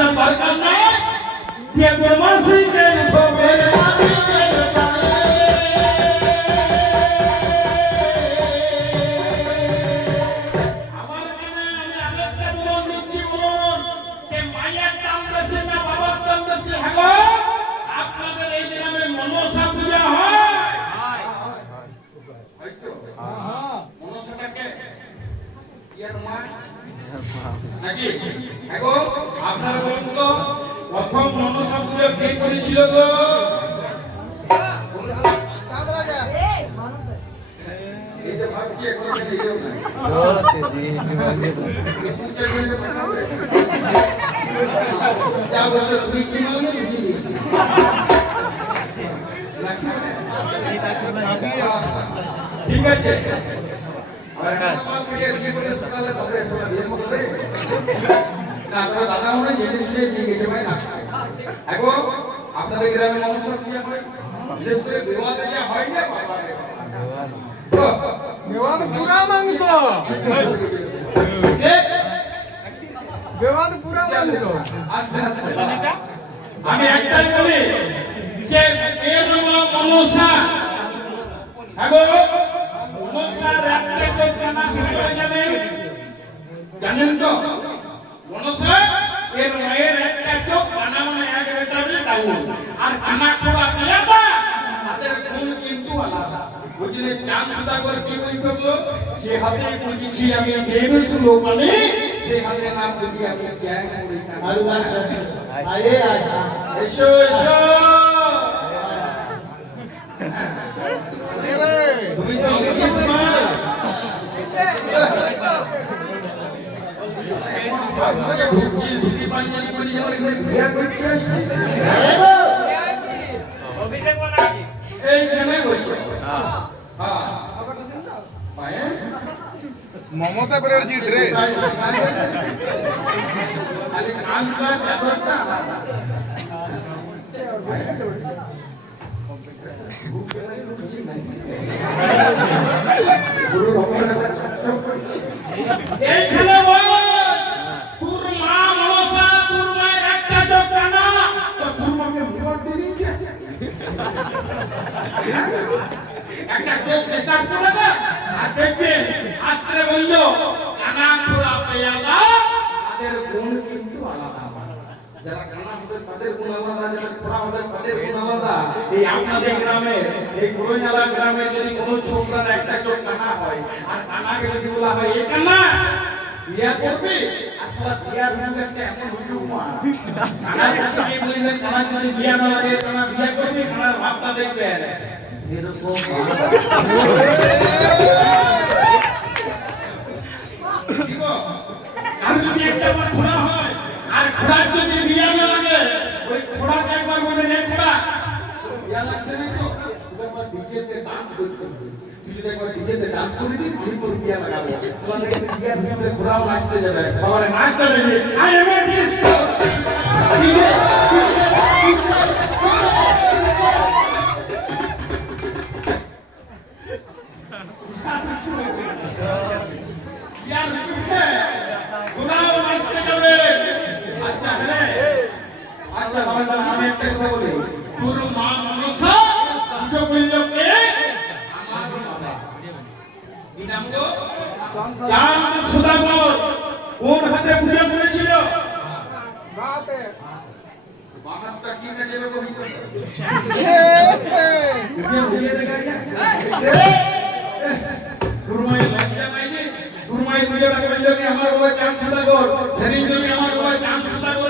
দিবার দরকার নাই যে তোমার সিংহে উঠবে আপনারা বলুন তো প্রথম মনসা পূজা কে করেছিল গো? ঠিক আছে আপনাদের গ্রামে মনসা পূজা হয় বিশেষ করে দেওয়াতে যা হয় না দেওয়ান পুরা মাংস দেওয়ান পুরা মাংস আমি একটাই বলি যে এর মনসা মনসার একটা চোখ কানা শুরু হয়ে যাবে জানেন তো মনসা এর মায়ের একটা চোখ কানা মানে এক বেটা আর কানা খোড়া আলাদা তাদের গুণ কিন্তু আলাদা বুঝলে চাঁদ সুদা করে কি বলছো যে হাতে বুঝেছি আমি বেরুস লোক মানে সে হাতে না বুঝি আমি জ্ঞান করি আল্লাহ আরে এসো এসো তুমি তো ইংলিশ মা পাঞ্জাবি পরে যাওয়ার এখানে বিয়া করতে আসছে অভিষেক বানাচ্ছি এইখানে বসে মমতা ব্যানার্জি ড্রেস এইখানে তোর মা মনসা তোর মায়ের একটা চোখ কানা তো তোর মাকে বিপদ দিয়ে দিয়েছে একটা চোখ চেকআপ করে না আর দেখবে শাস্ত্রে বলল কানা খোড়া পেয়াদা তাদের গুণ কিন্তু আলাদা যারা কানা হবে তাদের গুণ আলাদা যারা খোড়া হবে তাদের গুণ আলাদা এই আপনাদের গ্রামে এই কুড়িনালা গ্রামে যদি কোনো ছোকরার একটা চোখ কানা হয় আর কানাকে যদি বলা হয় এই কানা বিয়া করবে আসলে বিয়ার বিয়াকে এমন হুজুর মা কানা কাছে বললেন কানা যদি বিয়া না লাগে কানা বিয়া করবে কানার ভাবটা দেখবেন এরকম আর যদি একটা খোড়া হয় আর খোড়ার যদি বিয়া না লাগে ওই খোড়াকে একবার বলে নে খোড়া বিয়া লাগছে না তো একবার ডিজেতে ডান্স করতে হবে তুই যদি একবার ডিজেতে ডান্স করে দিস আমি তোর বিয়া লাগাবো তোমার বিয়া বিয়া খোড়াও নাচতে যাবে বাবারে নাচতে যাবে আই এম এ ডিস্কো তোর মা মনসা পুজো করল কে আমার বাবা কি নাম গো চাঁদ সুদাগর কোন হাতে পুজো করেছিল বাতে বাহাতটা কি কাজে ব্যবহৃত গুরুমাই লজ্জা পাইনি গুরুমাই পুজোটা করল কে আমার বাবা চাঁদ সুদাগর সেদিন যদি আমার বাবা চাঁদ সুদাগর